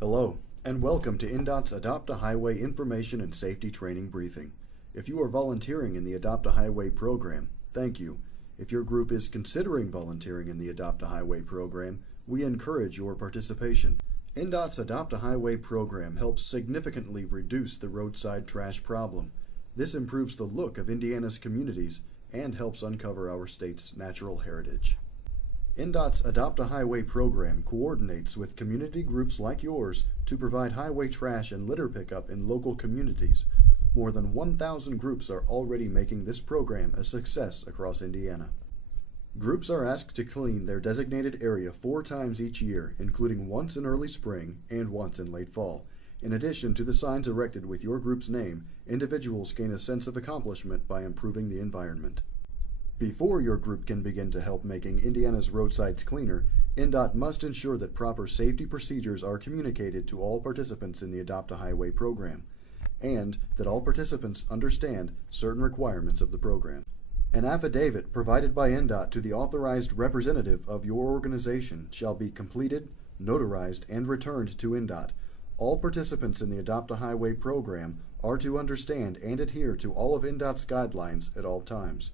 Hello, and welcome to INDOT's Adopt a Highway Information and Safety Training Briefing. If you are volunteering in the Adopt a Highway program, thank you. If your group is considering volunteering in the Adopt a Highway program, we encourage your participation. INDOT's Adopt a Highway program helps significantly reduce the roadside trash problem. This improves the look of Indiana's communities and helps uncover our state's natural heritage. INDOT's Adopt a Highway program coordinates with community groups like yours to provide highway trash and litter pickup in local communities. More than 1,000 groups are already making this program a success across Indiana. Groups are asked to clean their designated area 4 times each year, including once in early spring and once in late fall. In addition to the signs erected with your group's name, individuals gain a sense of accomplishment by improving the environment. Before your group can begin to help making Indiana's roadsides cleaner, INDOT must ensure that proper safety procedures are communicated to all participants in the Adopt a Highway program, and that all participants understand certain requirements of the program. An affidavit provided by INDOT to the authorized representative of your organization shall be completed, notarized, and returned to INDOT. All participants in the Adopt a Highway program are to understand and adhere to all of INDOT's guidelines at all times.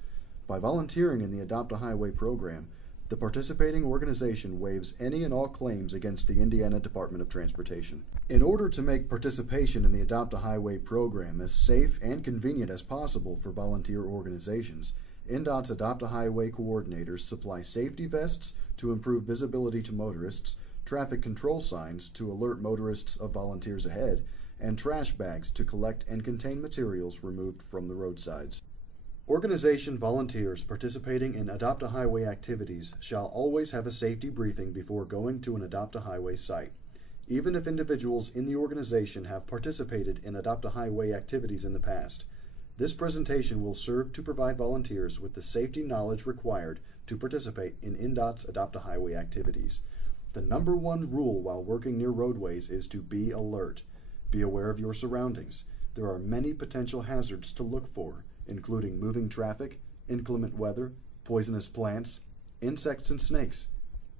By volunteering in the Adopt a Highway program, the participating organization waives any and all claims against the Indiana Department of Transportation. In order to make participation in the Adopt a Highway program as safe and convenient as possible for volunteer organizations, INDOT's Adopt a Highway coordinators supply safety vests to improve visibility to motorists, traffic control signs to alert motorists of volunteers ahead, and trash bags to collect and contain materials removed from the roadsides. Organization volunteers participating in Adopt a Highway activities shall always have a safety briefing before going to an Adopt a Highway site. Even if individuals in the organization have participated in Adopt a Highway activities in the past, this presentation will serve to provide volunteers with the safety knowledge required to participate in INDOT's Adopt a Highway activities. The number one rule while working near roadways is to be alert. Be aware of your surroundings. There are many potential hazards to look for, including moving traffic, inclement weather, poisonous plants, insects and snakes,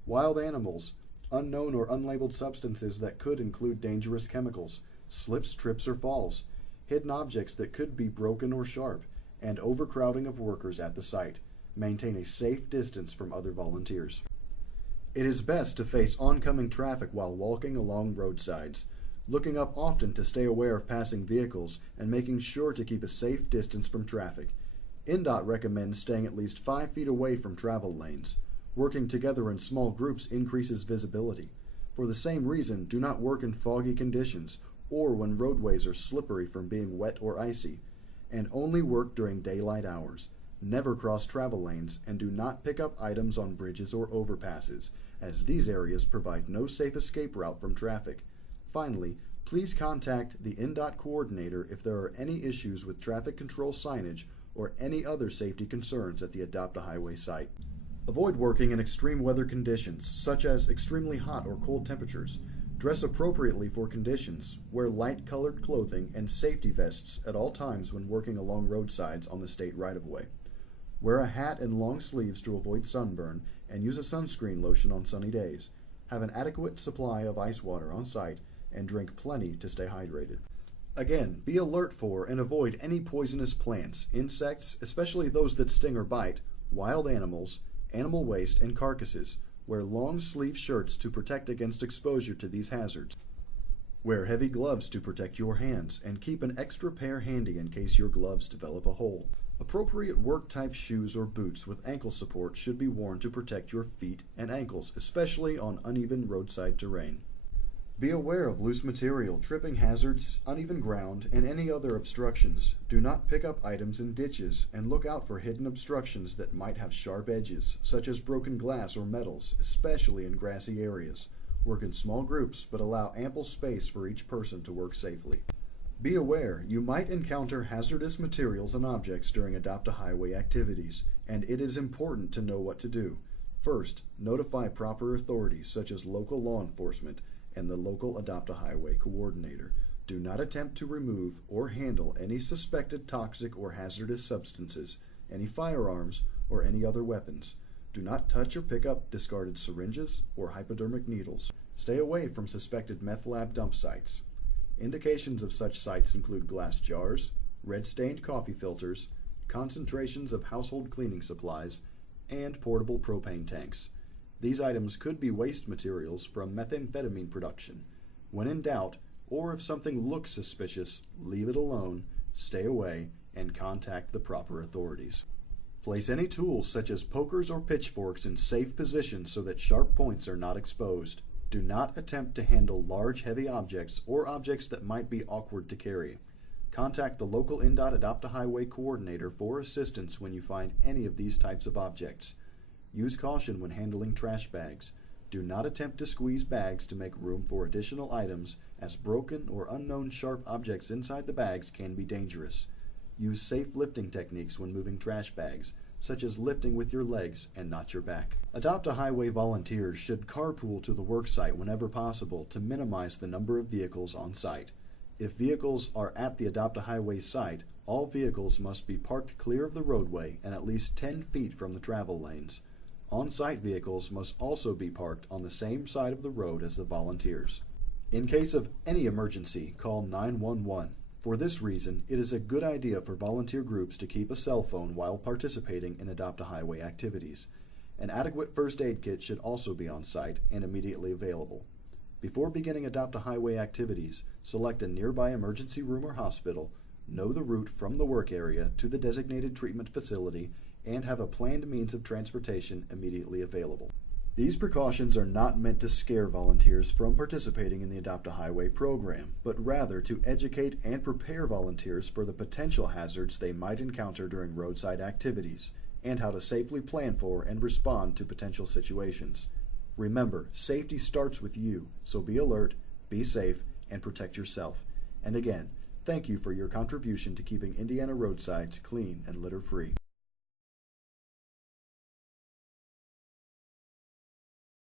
wild animals, unknown or unlabeled substances that could include dangerous chemicals, slips, trips, or falls, hidden objects that could be broken or sharp, and overcrowding of workers at the site. Maintain a safe distance from other volunteers. It is best to face oncoming traffic while walking along roadsides, looking up often to stay aware of passing vehicles and making sure to keep a safe distance from traffic. INDOT recommends staying at least 5 feet away from travel lanes. Working together in small groups increases visibility. For the same reason, do not work in foggy conditions or when roadways are slippery from being wet or icy, and only work during daylight hours. Never cross travel lanes and do not pick up items on bridges or overpasses, as these areas provide no safe escape route from traffic. Finally, please contact the INDOT coordinator if there are any issues with traffic control signage or any other safety concerns at the Adopt a Highway site. Avoid working in extreme weather conditions, such as extremely hot or cold temperatures. Dress appropriately for conditions. Wear light-colored clothing and safety vests at all times when working along roadsides on the state right-of-way. Wear a hat and long sleeves to avoid sunburn, and use a sunscreen lotion on sunny days. Have an adequate supply of ice water on site, and drink plenty to stay hydrated. Again, be alert for and avoid any poisonous plants, insects, especially those that sting or bite, wild animals, animal waste, and carcasses. Wear long sleeve shirts to protect against exposure to these hazards. Wear heavy gloves to protect your hands, and keep an extra pair handy in case your gloves develop a hole. Appropriate work-type shoes or boots with ankle support should be worn to protect your feet and ankles, especially on uneven roadside terrain. Be aware of loose material, tripping hazards, uneven ground, and any other obstructions. Do not pick up items in ditches, and look out for hidden obstructions that might have sharp edges, such as broken glass or metals, especially in grassy areas. Work in small groups, but allow ample space for each person to work safely. Be aware you might encounter hazardous materials and objects during Adopt a Highway activities, and it is important to know what to do. First, notify proper authorities such as local law enforcement and the local Adopt a Highway coordinator. Do not attempt to remove or handle any suspected toxic or hazardous substances, any firearms, or any other weapons. Do not touch or pick up discarded syringes or hypodermic needles. Stay away from suspected meth lab dump sites. Indications of such sites include glass jars, red-stained coffee filters, concentrations of household cleaning supplies, and portable propane tanks. These items could be waste materials from methamphetamine production. When in doubt, or if something looks suspicious, leave it alone, stay away, and contact the proper authorities. Place any tools such as pokers or pitchforks in safe positions so that sharp points are not exposed. Do not attempt to handle large, heavy objects or objects that might be awkward to carry. Contact the local INDOT Adopt a Highway coordinator for assistance when you find any of these types of objects. Use caution when handling trash bags. Do not attempt to squeeze bags to make room for additional items, as broken or unknown sharp objects inside the bags can be dangerous. Use safe lifting techniques when moving trash bags, such as lifting with your legs and not your back. Adopt a Highway volunteers should carpool to the worksite whenever possible to minimize the number of vehicles on site. If vehicles are at the Adopt a Highway site, all vehicles must be parked clear of the roadway and at least 10 feet from the travel lanes. On-site vehicles must also be parked on the same side of the road as the volunteers. In case of any emergency, call 911. For this reason, it is a good idea for volunteer groups to keep a cell phone while participating in Adopt a Highway activities. An adequate first aid kit should also be on site and immediately available. Before beginning Adopt a Highway activities, select a nearby emergency room or hospital, know the route from the work area to the designated treatment facility, and have a planned means of transportation immediately available. These precautions are not meant to scare volunteers from participating in the Adopt a Highway program, but rather to educate and prepare volunteers for the potential hazards they might encounter during roadside activities, and how to safely plan for and respond to potential situations. Remember, safety starts with you, so be alert, be safe, and protect yourself. And again, thank you for your contribution to keeping Indiana roadsides clean and litter-free.